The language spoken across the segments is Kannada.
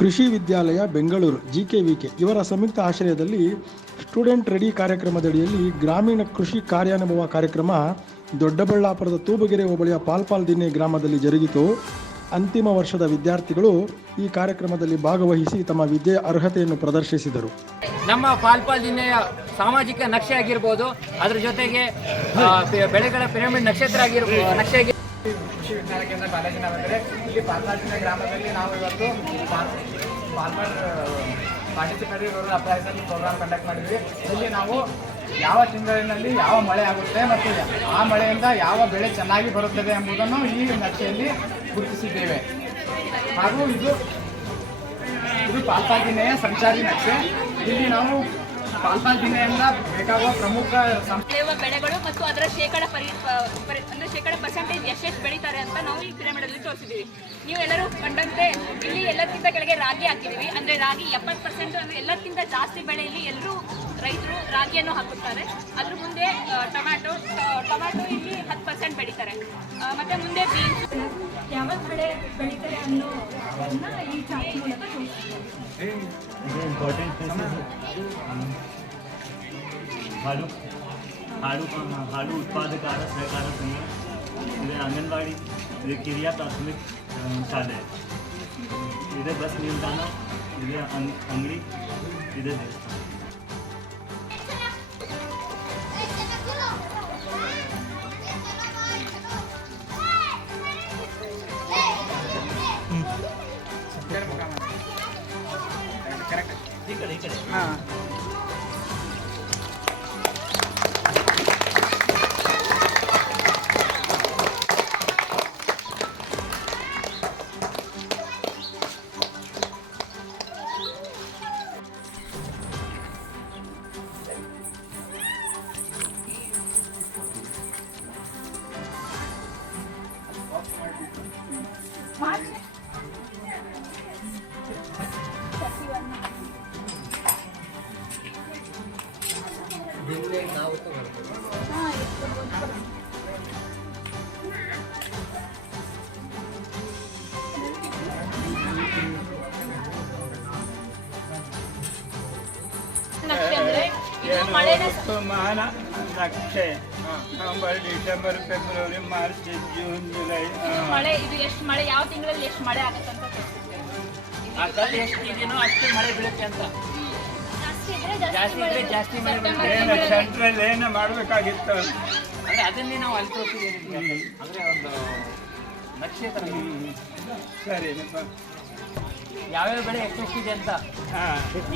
ಕೃಷಿ ವಿದ್ಯಾಲಯ ಬೆಂಗಳೂರು GKVK ಇವರ ಸಂಯುಕ್ತ ಆಶ್ರಯದಲ್ಲಿ ಸ್ಟೂಡೆಂಟ್ ರೆಡಿ ಕಾರ್ಯಕ್ರಮದಡಿಯಲ್ಲಿ ಗ್ರಾಮೀಣ ಕೃಷಿ ಕಾರ್ಯಾನುಭವ ಕಾರ್ಯಕ್ರಮ ದೊಡ್ಡಬಳ್ಳಾಪುರದ ತೂಬಗೆರೆ ಹೋಬಳಿಯ ಪಾಲ್ಪಾಲ್ದಿನ್ನೆ ಗ್ರಾಮದಲ್ಲಿ ಜರುಗಿತು. ಅಂತಿಮ ವರ್ಷದ ವಿದ್ಯಾರ್ಥಿಗಳು ಈ ಕಾರ್ಯಕ್ರಮದಲ್ಲಿ ಭಾಗವಹಿಸಿ ತಮ್ಮ ವಿದ್ಯೆಯ ಅರ್ಹತೆಯನ್ನು ಪ್ರದರ್ಶಿಸಿದರು. ನಮ್ಮ ಪಾಲ್ಪಾಲ್ದಿನ್ನೆಯ ಸಾಮಾಜಿಕ ನಕ್ಷೆ ಆಗಿರ್ಬೋದು, ಅದರ ಜೊತೆಗೆ ಬೆಳೆಗಳ ಪಿರಮಿಡ್ ನಕ್ಷತ್ರ ನಕ್ಷೆ ಕೃಷಿ ವಿಜ್ಞಾನ ಕೇಂದ್ರ ಕಾಲೇಜಿನ ಬಂದರೆ ಇಲ್ಲಿ ಪಾಲ್ಪಾಲ್ದಿನ್ನೆ ಗ್ರಾಮದಲ್ಲಿ ನಾವು ಇವತ್ತು farmer participatory rural appraisal program conduct ಮಾಡಿದ್ವಿ. ಇಲ್ಲಿ ನಾವು ಯಾವ ತಿಂಗಳಿನಲ್ಲಿ ಯಾವ ಮಳೆ ಆಗುತ್ತೆ ಮತ್ತು ಆ ಮಳೆಯಿಂದ ಯಾವ ಬೆಳೆ ಚೆನ್ನಾಗಿ ಬರುತ್ತದೆ ಎಂಬುದನ್ನು ಈ ನಕ್ಷೆಯಲ್ಲಿ ಗುರುತಿಸಿದ್ದೇವೆ. ಹಾಗೂ ಇದು ಪಾಲ್ಪಾಲ್ದಿನ್ನೆಯ ಸಂಚಾರಿ ನಕ್ಷೆ. ಇಲ್ಲಿ ನಾವು ಪಾಲ್ಪಾಲ್ದಿನ್ನೆಯಿಂದ ಬೇಕಾಗುವ ಪ್ರಮುಖ ಬೆಳೆಗಳು ಮತ್ತು ಅದರ ಶೇಕಡ ಪರ್ಸೆಂಟೇಜ್ ಎಷ್ಟೆಷ್ಟು ಬೆಳೀತಾರೆ ಅಂತ ನಾವು ಈ ಪಿರಮಿಡಲ್ಲಿ ತೋರಿಸಿದ್ದೀವಿ. ನೀವು ಎಲ್ಲರೂ ಕಂಡಂತೆ ಇಲ್ಲಿ ಎಲ್ಲಕ್ಕಿಂತ ಕೆಳಗೆ ರಾಗಿ ಹಾಕಿದ್ದೀವಿ. ಅಂದರೆ ರಾಗಿ 70% ಅಂದರೆ ಎಲ್ಲಕ್ಕಿಂತ ಜಾಸ್ತಿ ಬೆಳೆಯಲ್ಲಿ ಎಲ್ಲರೂ ರೈತರು ರಾಗಿಯನ್ನು ಹಾಕುತ್ತಾರೆ. ಅದ್ರ ಮುಂದೆ ಟೊಮ್ಯಾಟೊ ಇಲ್ಲಿ 10% ಬೆಳೀತಾರೆ. ಮತ್ತು ಮುಂದೆ ಬೀನ್ಸ್ ಯಾವ ಬೆಳೆ ಬೆಳೀತಾರೆ ಅನ್ನೋದನ್ನ ಈ ಚಾರ್ಟ್ ಮೂಲಕ ತೋರಿಸ್ತೀವಿ. हालू उत्पादक सहकार संघ, अंगणवाडी, किरिया प्राथमिक शाले, इधर बस निल्दाना, इधर अंगड़ी, इधर देवस्थान. ಋತುಮಾನ ನಕ್ಷೆ November December February March June July. ಇದು ಎಷ್ಟು ಮಳೆ ಯಾವ ತಿಂಗಳಲ್ಲಿ ಎಷ್ಟು ಮಳೆ ಆಗುತ್ತೆ ಅಂತ ಎಷ್ಟು ಇದೆಯೋ ಅಷ್ಟೇ ಮಳೆ ಬೀಳುತ್ತೆ ಅಂತ. ಜಾಸ್ತಿ ಇದ್ರೆ ಜಾಸ್ತಿ ಮಳೆ ಏನು ಸೆಂಟ್ರಲ್ ಏನು ಮಾಡಬೇಕಾಗಿತ್ತು ಅಂದರೆ ಅದನ್ನೇ ನಾವು ಅಲ್ಲಿ ತೋರಿಸಿದ್ದೀವಿ. ಅಂದರೆ ಒಂದು ನಕ್ಷೆ ಥರ ಸರಿ. ಯಾವ್ಯಾವ ಬೆಳೆ ಎಷ್ಟೆಷ್ಟಿದೆ ಅಂತ.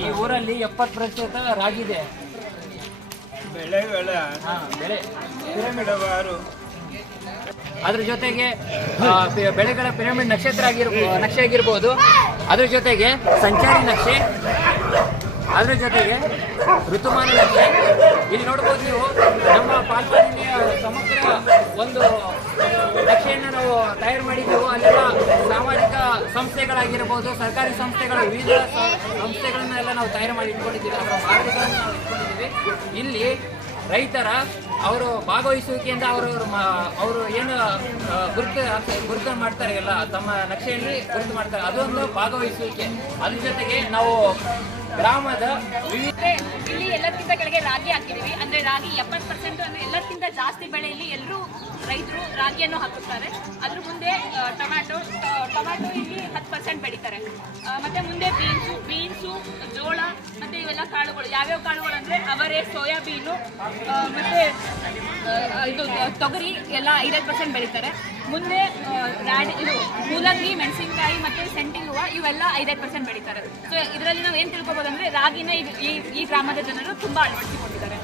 ಈ ಊರಲ್ಲಿ 70% ರಾಗಿ ಇದೆ. ಬೆಳೆಗಳ ಬೆಳೆ ಪಿರಮಿಡವಾರು. ಅದ್ರ ಜೊತೆಗೆ ಬೆಳೆಗಳ ಪಿರಮಿಡ್ ನಕ್ಷತ್ರ ನಕ್ಷೆ ಆಗಿರ್ಬೋದು, ಅದ್ರ ಜೊತೆಗೆ ಸಂಚಾರಿ ನಕ್ಷೆ, ಅದ್ರ ಜೊತೆಗೆ ಋತುಮಾನ ನಕ್ಷೆ. ಇಲ್ಲಿ ನೋಡ್ಬೋದು ನೀವು ನಮ್ಮ ಪಾಲ್ಪಾಲ್ದಿನ್ನೆಯ ಸಮಗ್ರ ಒಂದು ನಕ್ಷೆಯನ್ನು ನಾವು ತಯಾರು ಮಾಡಿದ್ದೆವು. ಅಲ್ಲೆಲ್ಲ ಸಾಮಾಜಿಕ ಸಂಸ್ಥೆಗಳಾಗಿರ್ಬೋದು, ಸರ್ಕಾರಿ ಸಂಸ್ಥೆಗಳ ವಿವಿಧ ಸಂಸ್ಥೆಗಳನ್ನೆಲ್ಲ ನಾವು ತಯಾರು ಮಾಡಿ ಇಟ್ಕೊಂಡಿದ್ದೀವಿ. ಅದರ ಮಾದರಿಗಳನ್ನು ನಾವು ಇಟ್ಕೊಂಡಿದ್ದೀವಿ. ಇಲ್ಲಿ ರೈತರ ಅವರು ಭಾಗವಹಿಸುವಿಕೆಯಿಂದ ಅವರು ಏನು ಗುರುತು ಮಾಡ್ತಾರೆ ಎಲ್ಲ ತಮ್ಮ ನಕ್ಷೆಯಲ್ಲಿ ಗುರುತು ಮಾಡ್ತಾರೆ, ಅದೊಂದು ಭಾಗವಹಿಸುವಿಕೆ. ಅದ್ರ ಜೊತೆಗೆ ನಾವು ಗ್ರಾಮದ ಇಲ್ಲಿ ಎಲ್ಲಕ್ಕಿಂತ ಕೆಳಗೆ ರಾಗಿ ಹಾಕಿದ್ದೀವಿ. ಅಂದರೆ ರಾಗಿ 70% ಅಂದರೆ ಎಲ್ಲಕ್ಕಿಂತ ಜಾಸ್ತಿ ಬೆಳೆಯಲ್ಲಿ ಎಲ್ಲರೂ ರೈತರು ರಾಗಿಯನ್ನು ಹಾಕುತ್ತಾರೆ. ಅದ್ರ ಮುಂದೆ ಟೊಮ್ಯಾಟೊ ಇಲ್ಲಿ 10% ಬೆಳೀತಾರೆ. ಮತ್ತು ಮುಂದೆ ಬೀನ್ಸು, ಜೋಳ ಮತ್ತು ಇವೆಲ್ಲ ಕಾಳುಗಳು. ಯಾವ್ಯಾವ ಕಾಳುಗಳು ಅಂದರೆ ಅವರೆ, ಸೋಯಾಬೀನು ಮತ್ತು ಇದು ತೊಗರಿ ಎಲ್ಲ 5% ಬೆಳೀತಾರೆ. ಮುಂದೆ ಮೂಲಂಗಿ, ಮೆಣಸಿನಕಾಯಿ ಮತ್ತು ಸೆಂಟಿಂಗ್ ಹೂವು ಇವೆಲ್ಲ 5% ಬೆಳೀತಾರೆ. ಸೊ ಇದರಲ್ಲಿ ನಾವು ಏನು ತಿಳ್ಕೊಬೋದು ಅಂದರೆ ರಾಗಿನ ಈ ಗ್ರಾಮದ ಜನರು ತುಂಬ ಅಳವಡಿಸಿಕೊಂಡಿದ್ದಾರೆ.